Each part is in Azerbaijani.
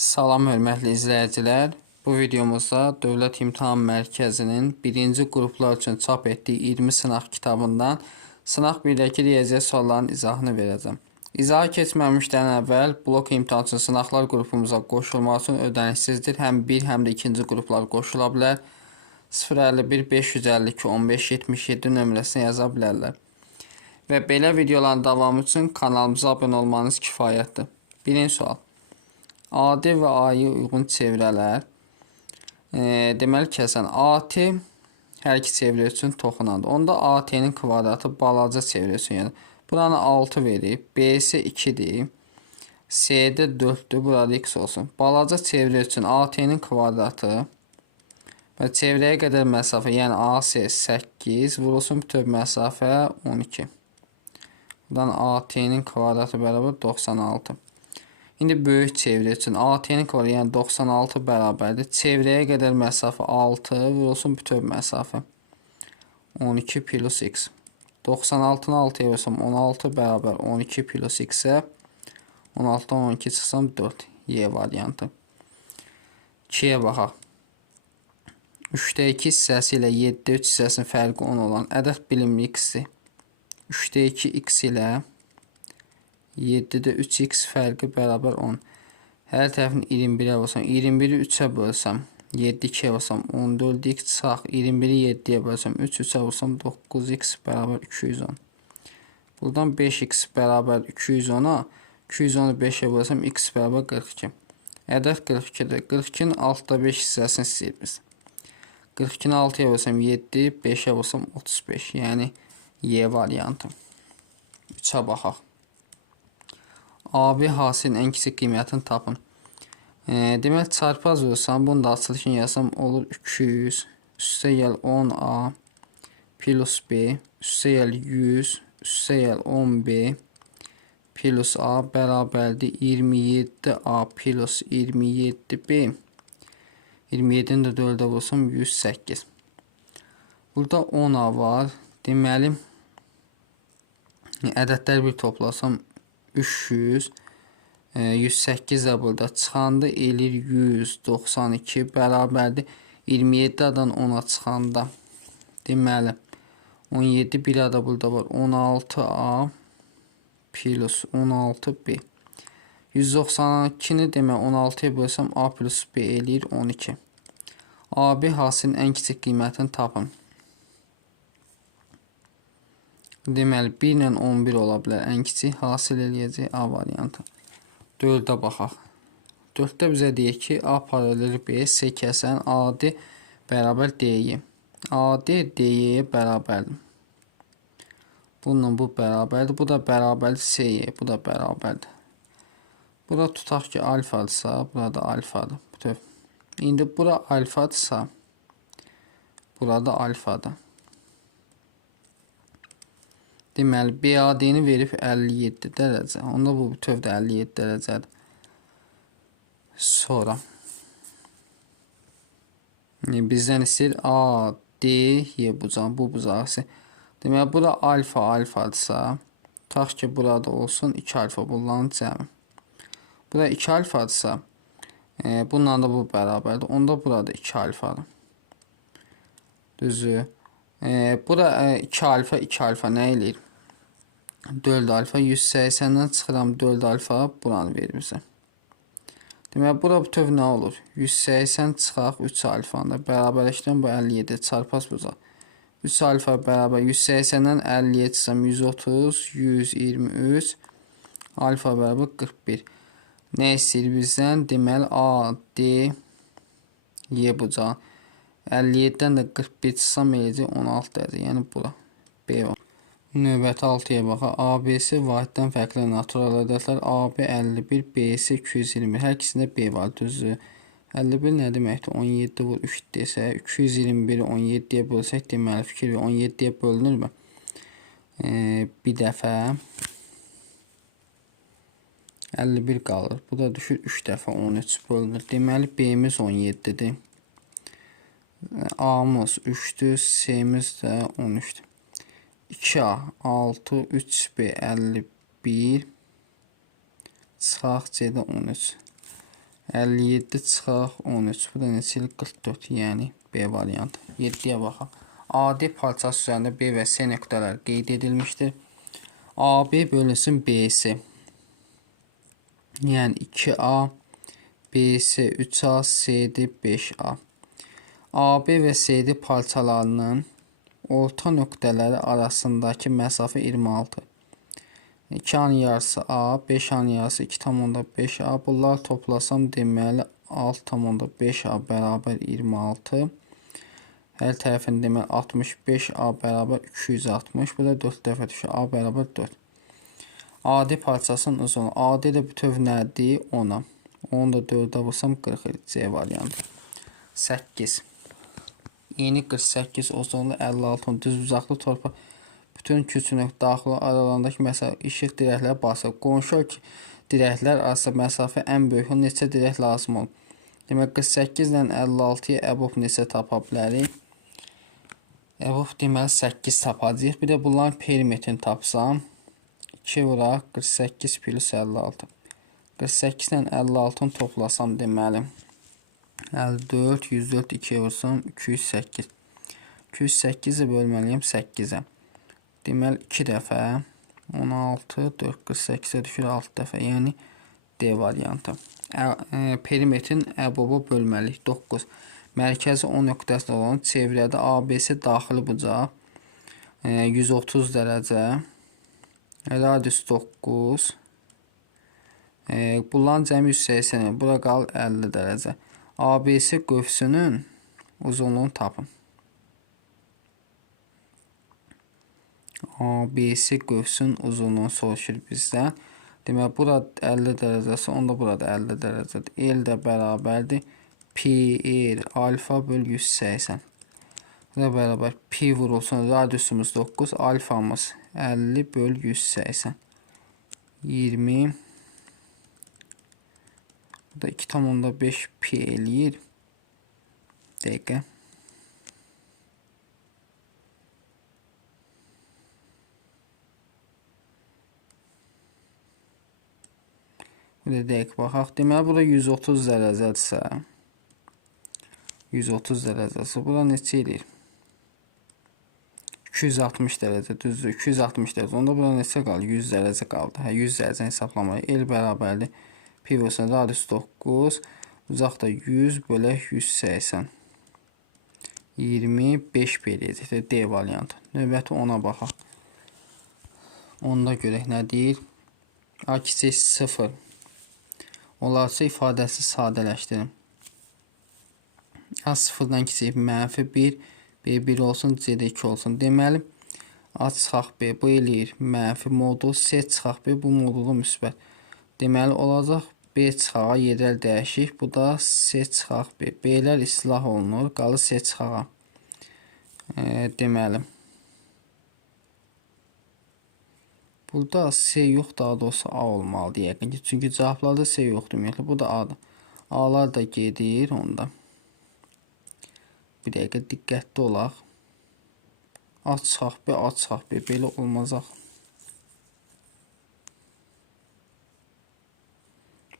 Salam hörmətli izləyicilər. Bu videomuzda Dövlət İmtahan Mərkəzinin 1-ci qruplar üçün çap etdiyi 20 sınaq kitabından sınaq 1-dəki riyaziyyat suallarının izahını verəcəm. İzaha keçməmişdən əvvəl blok imtahan üçün sınaqlar qrupumuza qoşulmaq üçün ödənişsizdir. Həm 1, həm də 2-ci qruplar qoşula bilər. 051 552 15 77 nömrəsinə yaza bilərlər. Və belə videoların davamı üçün kanalımıza abunə olmanız kifayətdir. Birinci sual. AD və A-ya uyğun çevrələr. Deməli kəsən AT hər iki çevrə üçün toxunandır. Onda AT-nin kvadratı balaca çevrə üçün. Yəni, buranı 6 verib. B-si 2-dir. C-də 4-dür. Burada x olsun. Balaca çevrə üçün AT-nin kvadratı və çevrəyə qədər məsafə, yəni AC 8 vurulsun bütöv məsafə 12. Buradan AT-nin kvadratı bərabər 96. İndi böyük çevrə üçün AT-nin kvadratı, yəni 96 bərabərdir. Çevrəyə qədər məsafə 6 vurulsun bütöv məsafə 12 plus x. 96-nı 6-ya vursam 16 bərabər 12 plus x-ə 16-dan 12 çıxsam 4. Y variantı. 2-yə baxaq. 3-də 2 hissəsi ilə 7-də 3 hissəsinin fərqi 10 olan ədəd bilimli x-dir. 3-də 2 x ilə 7-də 3x fərqi bərabər 10. Hər tərəfini 21-ə vursam, 21-i 3-ə bölsəm, 7 2-yə vursam, 14x çıxaq, 21-i 7-yə bölsəm, 3 3-ə vursam, 9x bərabər 210. Buradan 5x bərabər 210-a, 210-u 5-ə bölsəm, x bərabər 42. Ədəd 42-dir. 42-nin 6-da 5 hissəsini istəyir. 42-ni 6-ya vursam 7, 5-ə vursam 35. Yəni Y variantı. 3-ə baxaq. AB hasilin ən kiçik qiymətini tapın. Demək, çarpaz vursam, bunu da açılışını yazsam olur 200, üstə gəl 10A plus B, üstə gəl 100, üstə gəl 10B plus A bərabərdir 27A plus 27B. 27-ni də 4-ə vursam 108. Burada 10A var. Deməli, ədədlər bir toplasam 300, 108 də burada çıxanda eləyir 192 bərabərdir 27-dən 10-a çıxanda. Deməli, 17 bir da burada var 16A plus 16B. 192-ni demək 16-ya bölsəm A plus B eləyir 12. AB hasilin ən kiçik qiymətini tapın. Deməli, 1 ilə 11 ola bilər. Ən kiçik hasil eləyəcək A variantı. 4-ə baxaq. 4-də bizə deyir ki, A paralel B, C kəsən AD bərabər DY. AD DY-yə bərabərdir. Bununla bu bərabərdir. Bu da bərabərdir CY. Bu da bərabərdir. Burada tutaq ki, alfadırsa, burada alfadır. Bütöv. İndi bura alfadırsa, burada alfadır. Deməli, BAD-ni verib 57 dərəcə. Onda bu bütövdə 57 dərəcədir. Sonra bizdən istəyir A, D, Y bucağı, bu bucağı. Deməli, bura alfa alfadırsa, tutaq ki, burada olsun 2 alfa bunların cəmi. Burada 2 alfadırsa, bununla da bu bərabərdir. Onda burada 2 alfadır. Düzü. Bura 2 alfa, 2 alfa nə eləyir? 4 alfa, 180-dən çıxıram 4 alfa, buranı verir bizə. Deməli, bura bütöv nə olur? 180 çıxaq 3 alfanı da bərabərləşdirəm, bu 57 çarpaz bucaq. 3 alfa bərabər 180-dən 50-yə çıxsam 130, 123, alfa bərabər 41. Nə istəyir bizdən? Deməli, A, D, Y bucağı. 57-dən də 41 çıxsam eləyəcək 16 dərəcə. Yəni bura. B var. Növbəti 6-ya baxaq. ABC vahiddən fərqli natural ədədlər. AB 51, BC 221. Hər ikisində B var. Düzdür. 51 nə deməkdir? 17 vur 3 desək. 221-i 17-yə bölsək, deməli fikir 17-yə bölünür mü? Bir dəfə 51 qalır. Bu da düşür 3 dəfə 13 bölünür. Deməli, B-miz 17-dir. A-mız 3-dür. C-miz də 13-dür. 2A, 6, 3B, 51, çıxaq C-də 13. 57 çıxaq 13. Bu da neçə? 44. Yəni B variantı. 7-yə baxaq. AD parçası üzərində B və C nöqtələr qeyd edilmişdir. AB bölünsün BC. Yəni 2A, BC 3A, CD 5A. AB və CD parçalarının orta nöqtələri arasındakı məsafə 26. 2-nın yarısı A, 5-nın yarısı 2,5A. Bunlar toplasam deməli 6,5A bərabər 26. Hər tərəfin deməli 65A bərabər 260. Bu da 4 dəfə düşür. A bərabər 4. AD parçasının uzunluğu. AD də bütöv nədir? 10'a. 10'u da 4'ə vursam 40. C variantı. 8. Yeni 48 uzunluğu 56 düz uzaqlı torpaq. Bütün küçünün daxili aralarındakı məsafə işıq dirəkləri basır. Qonşu dirəklər arasında məsafə ən böyük neçə dirək lazım olur? Demək 48 ilə 56-ya əbov neçə tapa bilərik? Əbov deməli 8 tapacağıq. Bir də bunların perimetrini tapsam 2 vuraq 48 plus 56. 48 ilə 56'ını toplasam deməli 54, 104, 2'ye vursam 208. 208'i bölməliyim 8'ə. Deməli 2 dəfə 16, 4, 48'ə düşür 6 dəfə. Yəni D variantı. Perimetrin əbobu bölməliyik 9. Mərkəzi 10 nöqtəsində olan çevrədə ABC daxili bucaq 130 dərəcə. Radius 9. Bunların cəmi 180. Bura qal 50 dərəcə. ABC qövsünün uzunluğunu tapın. ABC qövsünün uzunluğunu soruşur bizdən. Demək, burada 50 dərəcəsi, onda burada 50 dərəcədir. L də bərabərdir. Pi R alfa böl 180. Bu da bərabər pi vurulsun. Radiusumuz 9, alfamız 50 böl 180. 20. Bu da 2,5 pi eləyir. Dəqiqə. Bu da dəqiq baxaq. Deməli, burada 130 dərəcədirsə, 130 dərəcəsi, burada neçə edir? 260 dərəcə, düzdür, 260 dərəcə. Onda burada neçə qaldı? 100 dərəcə qaldı. 100 dərəcəni hesablamayı. L bərabərdir. Pi vursun, radius 9, uzaq da 100 bölək 180. 25 pi eləyəcək. D variantı. Növbəti 10'a baxaq. Onda görək nə deyir? A kiçik 0. Olarsa ifadəsi sadələşdirin. A 0-dan kiçik -1, B 1 olsun, C də 2 olsun. Deməli, A çıxaq B bu eləyir mənfi modul, C çıxaq B bu modulu müsbət. Deməli, olacaq B çıxağa yerel dəyişik. Bu da C çıxaq B. B'lər islah olunur. Qalır C çıxağa. Deməli. Burada C yox, daha doğrusu A olmalıdır yəqin ki. Çünki cavablarda C yoxdur ümumiyyətlə. Bu da A'dır. A'lar da gedir onda. Bir dəqiqə diqqətli olaq. A çıxaq B, A çıxaq B. Belə olmazaq.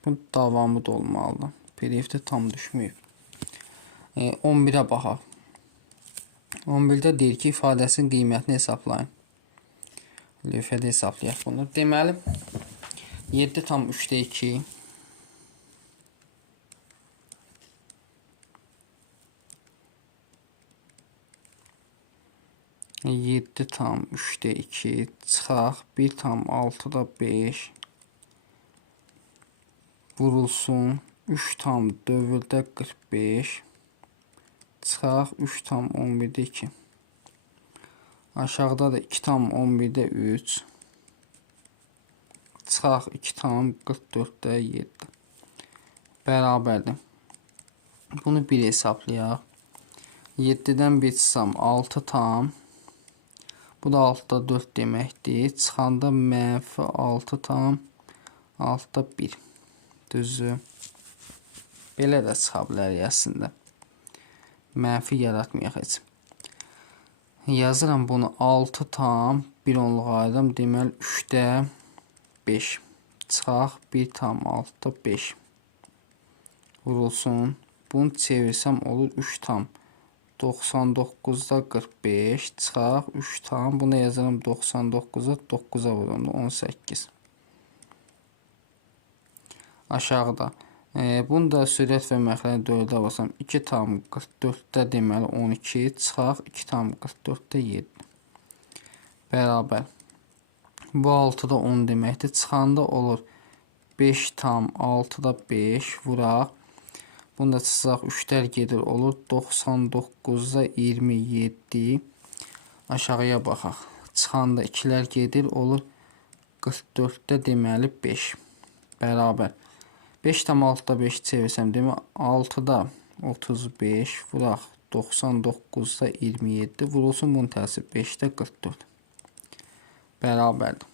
Bu davamı da olmalıdır. PDF-də tam düşməyib. 11'ə baxaq. 11'də deyir ki, ifadəsinin qiymətini hesablayın. Lövhədə hesablayaq bunu. Deməli, 7,3'də 2. 7,3'də 2 çıxaq 1,6'da 5 vurulsun 3,4'də 45 çıxaq 3,11'də 2. Aşağıda da 2,11'də 3 çıxaq 2,44'də 7 bərabərdir. Bunu 1 hesablayaq. 7'dən 1 çıxsam 6 tam. Bu da 6'da 4 deməkdir. Çıxanda -6 tam 6'da 1. Düzdür. Belə də çıxa bilərik əslində. Mənfi yaratmayaq heç. Yazıram bunu 6 tam 1 onluq ayırdım. Deməli 3'də 5. Çıxaq 1,6'da 5. vurulsun. Bunu çevirsəm olur 3 tam 99'da 45 çıxaq 3 tam. Bunu yazıram 99'a 9'a vuruldu 18. Aşağıda. Bunu da sürət və məxrəni 4'ə basam 2 tam 44'də deməli 12 çıxaq 2 tam 44'də 7. Bərabər. Bu 6'da 10 deməkdir. Çıxanda olur 5 tam 6'da 5 vuraq. Bunu da çıxsaq 3'lər gedir olur 99'da 27. Aşağıya baxaq. Çıxanda 2'lər gedir olur 44'də deməli 5. Bərabər. 5 tam 6'da 5 çevirsəm demək 6'da 35 vuraq 99'da 27 vurulsun bunun tərsi 5'də 44. Bərabərdir.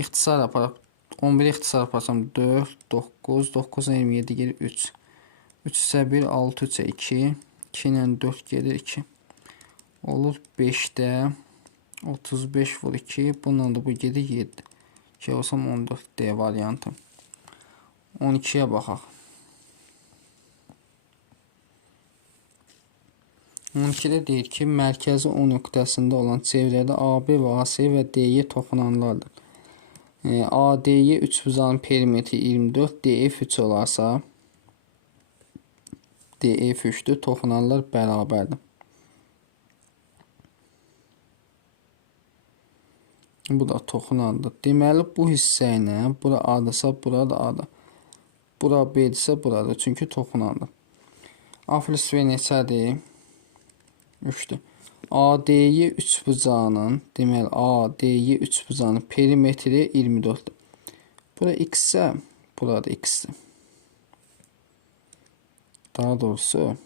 İxtisar aparaq. 11 ixtisar aparsam 4, 9, 9'a 27 gelir 3. 3 isə 1, 6, 3'ə 2. 2 ilə 4 gelir 2. Olur 5'də 35 vur 2. Bundan da bu gedir 7. 2 olsam 14 D variantı. 12'yə baxaq. 12'də deyir ki, mərkəzi O nöqtəsində olan çevrədə AB və AC və DY toxunanlardır. ADY üçbucağının perimetri 24, DF 3 olarsa DF 3'dür, toxunanlar bərabərdir. Bu da toxunandır. Deməli bu hissə ilə bura A-dırsa, bura da A-dır. Bura B-dirsə, buradır. Çünki toxunandır. A plus V neçədir? 3'dür. ADY üçbucağının, deməli ADY üçbucağının perimetri 24'dür. Bura X isə, burada X-dir. Daha doğrusu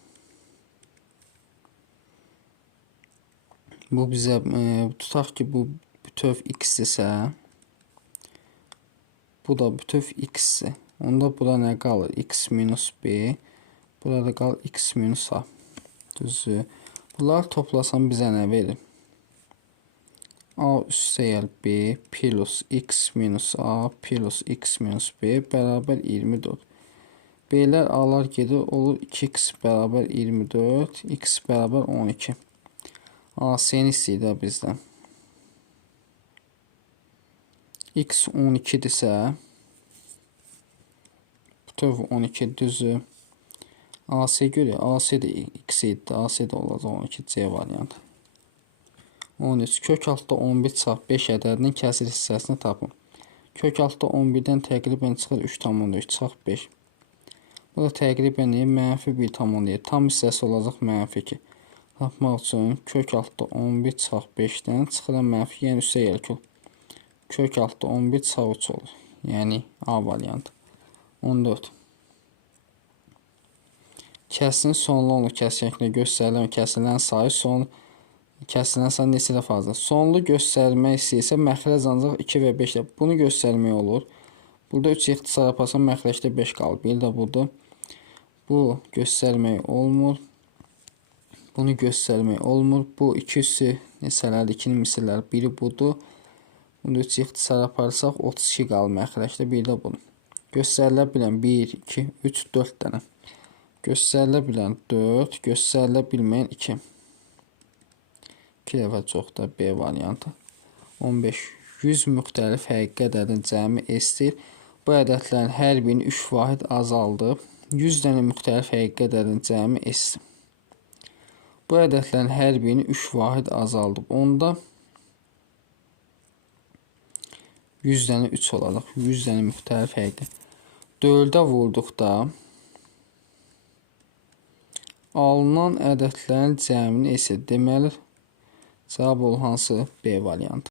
bu bizə tutaq ki, bu bütöv X isə, bu da bütöv X-dir. Onda bura nə qalır? X minus B. Burada qalır X minus A. Düzdür. Bunlar toplasam bizə nə verir? A üstəgəl B plus X minus A plus X minus B bərabər 24. B'lər A'lar gedir, olur 2X bərabər 24, X bərabər 12. AC-ni istəyir bizdən. X 12-dirsə, bütöv 12 düzü. AC görə, AC də X idi, AC də olacaq 12 C variantı. 13. Kök altda 11 çıxaq 5 ədədinin kəsir hissəsini tapın. Kök altda 11-dən təqribən çıxır 3,3 çıxaq 5. Bu da təqribən -1,7. Tam hissəsi olacaq -2. Tapmaq üçün kök altda 11 çıxaq 5-dən çıxıran mənfi, yəni üstə gəl kök. Kök altda 11 çıxaq 3 olur. Yəni A variantı. 14. Kəsirin sonlu onlu kəsəklə göstərilən kəsilən sayı kəsilən sayı neçədə fazla? Sonlu göstərmək istəyirsə məxrəc ancaq 2 və 5 ilə. Bunu göstərmək olur. Burada 3 ixtisar yaparsam məxrəcdə 5 qalır. Bir də budur. Bu göstərmək olmur. Bunu göstərmək olmur. Bu 2 üssü neçələrdir? 2-nin misilləri. Biri budur. Bunu 3 ixtisar yaparsaq 32 qalır məxrəcdə. Bir də bunu. Göstərilə bilən 1, 2, 3, 4 dənə. Göstərilə bilən 4, göstərilə bilməyən 2. 2 dəfə çox da B variantı. 15. 100 müxtəlif həqiqi ədədin cəmi S-dir. Bu ədədlərin hər birini 3 vahid azaldıb. 100 dənə müxtəlif həqiqi ədədin cəmi S-dir. Bu ədədlərin hər birini 3 vahid azaldıb. Onda 100 dənə 3 olacaq. 100 dənə müxtəlif həqiqi. 4-ə vurduqda alınan ədədlərin cəmini S-dir. Deməli, cavab olan hansı? B variantı.